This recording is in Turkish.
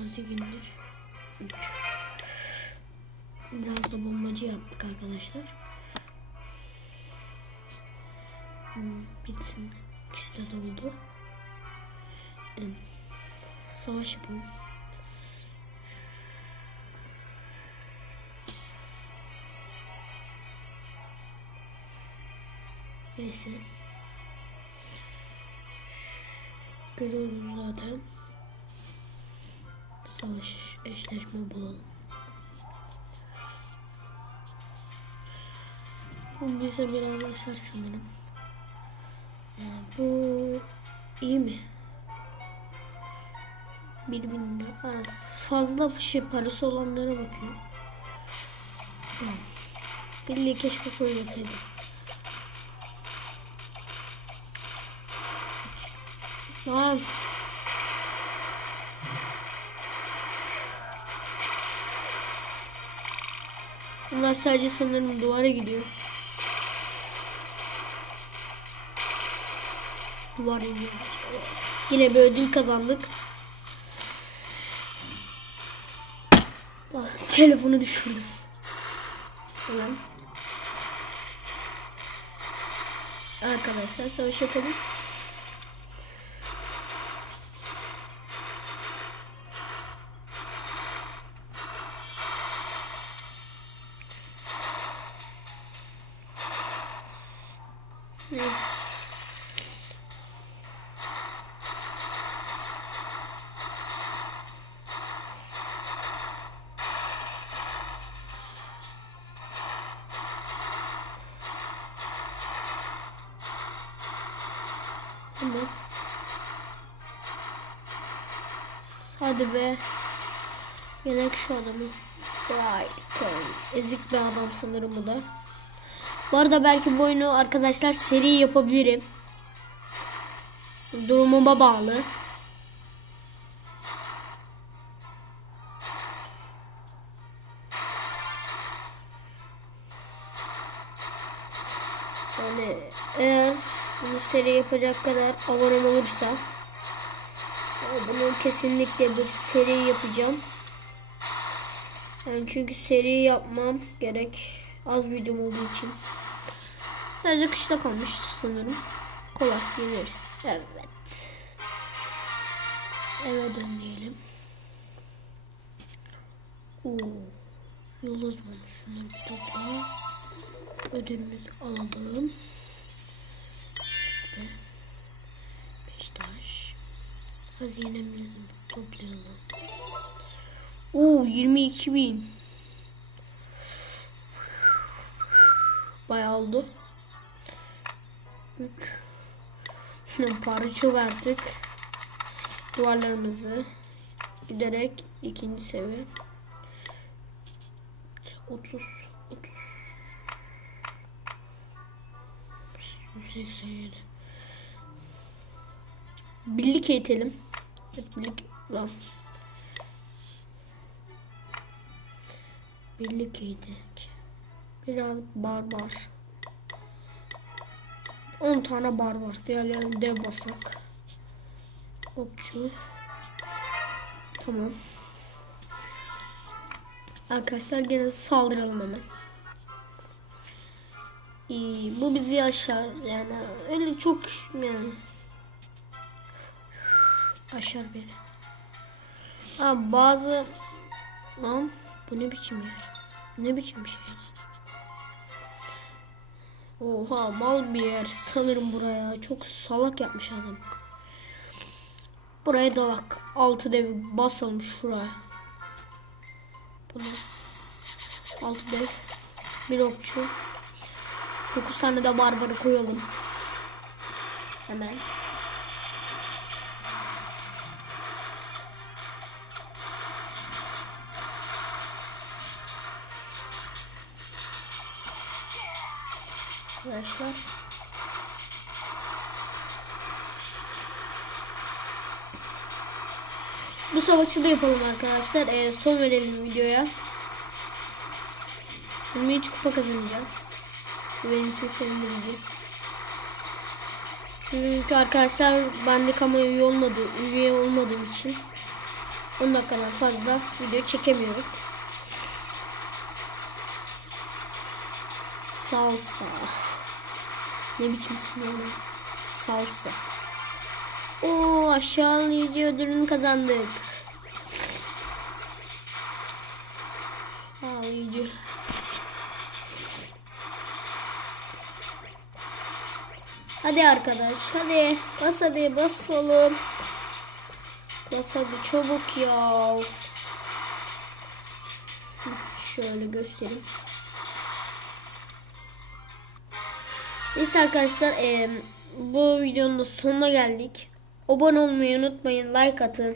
Azıcık indir. 3. Biraz da bombacı yaptık arkadaşlar. Bitsin. İkisi de doldu. Savaş yapalım. Neyse. Görüyoruz zaten. Savaş eşleşme bulalım. Bu bize biraz aşar sanırım. Bu iyi mi? 1000 lira az. Fazla parası olanlara bakıyorum. Birliği keşke koymasaydım. Tamam. Bunlar sadece sanırım duvara gidiyor. Duvar gidiyor. Yine bir ödül kazandık. Bak, telefonu düşürdüm. Tamam. Arkadaşlar savaş yapalım. Ne? Tamam. Hadi be. Yenek şu adamı. Vay. Ezik bir adam sanırım bu da. Bu arada belki bu oyunu arkadaşlar seri yapabilirim. Durumuma bağlı. Yani eğer bunu seri yapacak kadar abonem olursa bunu kesinlikle bir seri yapacağım. Yani çünkü seri yapmam gerek. Az videom olduğu için. Sadece kışta kalmış sanırım. Kolay yeneriz. Evet. Eve dön diyelim. Yıldız bulmuş. Şunları bir topla. Ödülümüzü alalım. İşte. Beşiktaş. Hazinemizi toplayalım. 22.000. Bayağı oldu. 3. Para çok artık. Duvarlarımızı giderek ikinci seviye. 30. 187. Birlik eğitelim. Birlik lan. Birlik eğittik. Biraz barbar. 10 tane barbar. Diğerlerini dev basak. Okçu. Tamam. Arkadaşlar gene saldıralım hemen. Bu bizi aşar yani öyle çok yani aşar beni. Bazı lan bu ne biçim yer? Ne biçim şey? Oha mal bir yer sanırım buraya. Çok salak yapmış adam. Buraya dalak. 6 dev basalım şuraya. Bunu 6 dev. Bir okçu. 9 tane de barbarı koyalım. Hemen. Arkadaşlar. Bu savaşı da yapalım arkadaşlar. Son verelim videoya. 23 kupa kazanacağız. Benim için sevindirici. Çünkü arkadaşlar ben de kamuoyu üye olmadığım için 10 dakikadan fazla video çekemiyorum. Salsa. Ne biçim isim yani? Salsa. Oo, aşağılayıcı ödülünü kazandık. Aşağılayıcı. Hadi arkadaş, hadi. Bas hadi, bas oğlum. Bas hadi çabuk ya. Şöyle göstereyim. Neyse arkadaşlar, bu videonun da sonuna geldik. Abone olmayı unutmayın, like atın.